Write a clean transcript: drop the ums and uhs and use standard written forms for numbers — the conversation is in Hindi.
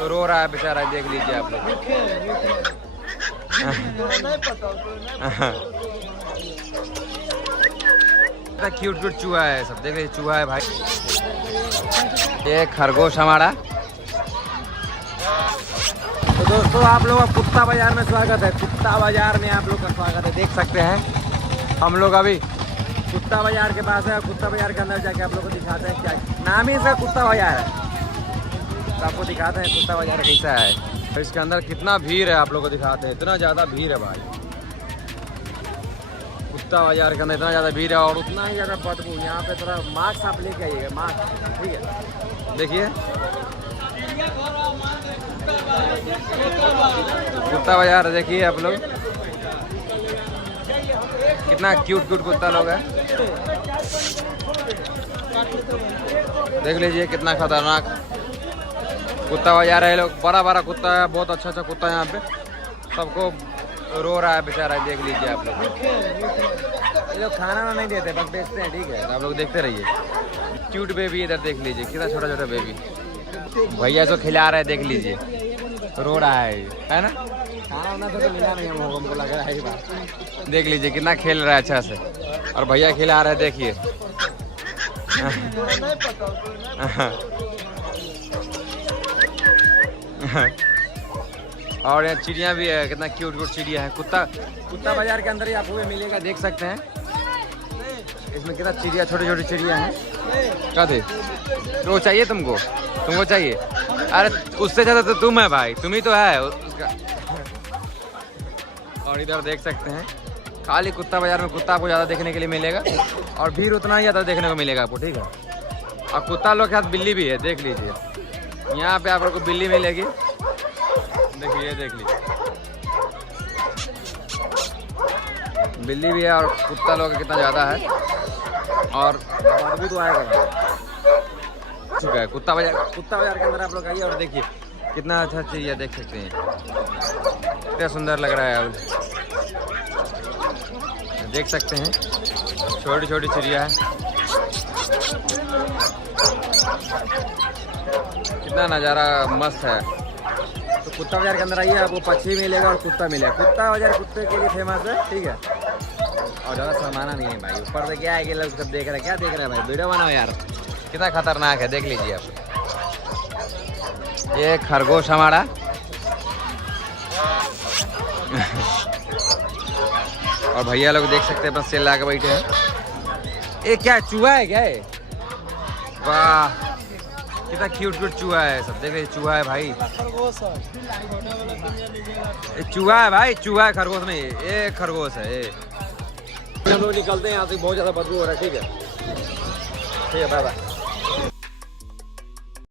रो रहा है बेचारा, देख लीजिए आप लोग। क्यूट क्यूट चूहा है सब, देख लीजिए चूहा है भाई। ये खरगोश हमारा। तो दोस्तों आप लोग का कुत्ता बाजार में स्वागत है। कुत्ता बाजार में आप लोग का स्वागत है। देख सकते हैं हम लोग अभी कुत्ता बाजार के पास है। कुत्ता बाजार के अंदर जाके आप लोग को दिखाते हैं क्या नाम ही इसका कुत्ता बाजार है। तो आपको दिखाते हैं कुत्ता बाजार कैसा है। तो इसके अंदर कितना भीड़ है आप लोग को दिखाते हैं। इतना ज़्यादा भीड़ है भाई कुत्ता बाजार के अंदर, इतना ज़्यादा भीड़ है और उतना ही ज़्यादा बदबू। यहाँ पे थोड़ा मास्क आप लेके आइएगा, मास्क, ठीक है। देखिए कुत्ता बाजार देखिए आप लोग, कितना क्यूट क्यूट कुत्ता लोग है। देख लीजिए कितना खतरनाक कुत्ता बाजार है। लोग बड़ा बड़ा कुत्ता है, बहुत अच्छा अच्छा कुत्ता है। यहाँ पे सबको रो रहा है बेचारा, देख लीजिए आप लोग। ये लोग खाना ना नहीं देते, बस बेचते हैं, ठीक है। तो आप लोग देखते रहिए। क्यूट बेबी इधर देख लीजिए, कितना छोटा छोटा बेबी। भैया इसको खिला रहे हैं, देख लीजिए, रो रहा है ना। खाना वाना तो मिला नहीं हमको लग रहा है बात। देख लीजिए कितना खेल रहा है अच्छा से, और भैया खिला रहे हैं, देखिए। और यहाँ चिड़िया भी है, कितना क्यूट क्यूट चिड़िया है। कुत्ता बाजार के अंदर ही आपको मिलेगा, देख सकते हैं। इसमें कितना चिड़िया, छोटी छोटी चिड़िया हैं। क्या थे तो वो चाहिए तुमको चाहिए? अरे उससे ज़्यादा तो तुम है भाई, तुम ही तो है उसका। और इधर देख सकते हैं खाली कुत्ता बाजार में कुत्ता आपको ज़्यादा देखने के लिए मिलेगा, और भीड़ उतना ही ज़्यादा देखने को मिलेगा आपको, ठीक है। और कुत्ता लोग के साथ बिल्ली भी है, देख लीजिए। यहाँ पे आप लोग को बिल्ली मिलेगी, देखिए, देख लीजिए बिल्ली भी है। और कुत्ता लोग कितना ज़्यादा है, और बदबू तो आएगा चुका है। कुत्ता बाजार के अंदर आप लोग आइए और देखिए कितना अच्छा चिड़िया, देख सकते हैं कितना सुंदर लग रहा है। अब देख सकते हैं छोटी छोटी चिड़िया है, कितना नज़ारा मस्त है। तो कुत्ता बाजार के अंदर आइए, आपको पक्षी मिलेगा और कुत्ता मिलेगा। कुत्ता बाजार कुत्ते के लिए फेमस है, ठीक है। और ज़्यादा सामाना नहीं है भाई। ऊपर से क्या है कि लोग सब देख रहे हैं, क्या देख रहे हैं भाई, वीडियो बनाओ यार। कितना खतरनाक है, देख लीजिए आप। ये खरगोश हमारा। और भैया लोग देख सकते हैं अपना सेल ला के बैठे हैं। ये क्या चूहा है क्या है? वाह कितना क्यूट क्यूट चूहा है सब, देख लीजिए चूहा है भाई। चूहा है भाई, चूहा है, खरगोश नहीं। ये खरगोश है। ये हम लोग निकलते हैं यहाँ से, बहुत ज़्यादा बदबू हो रहा है, ठीक है। ठीक है, बाय बाय।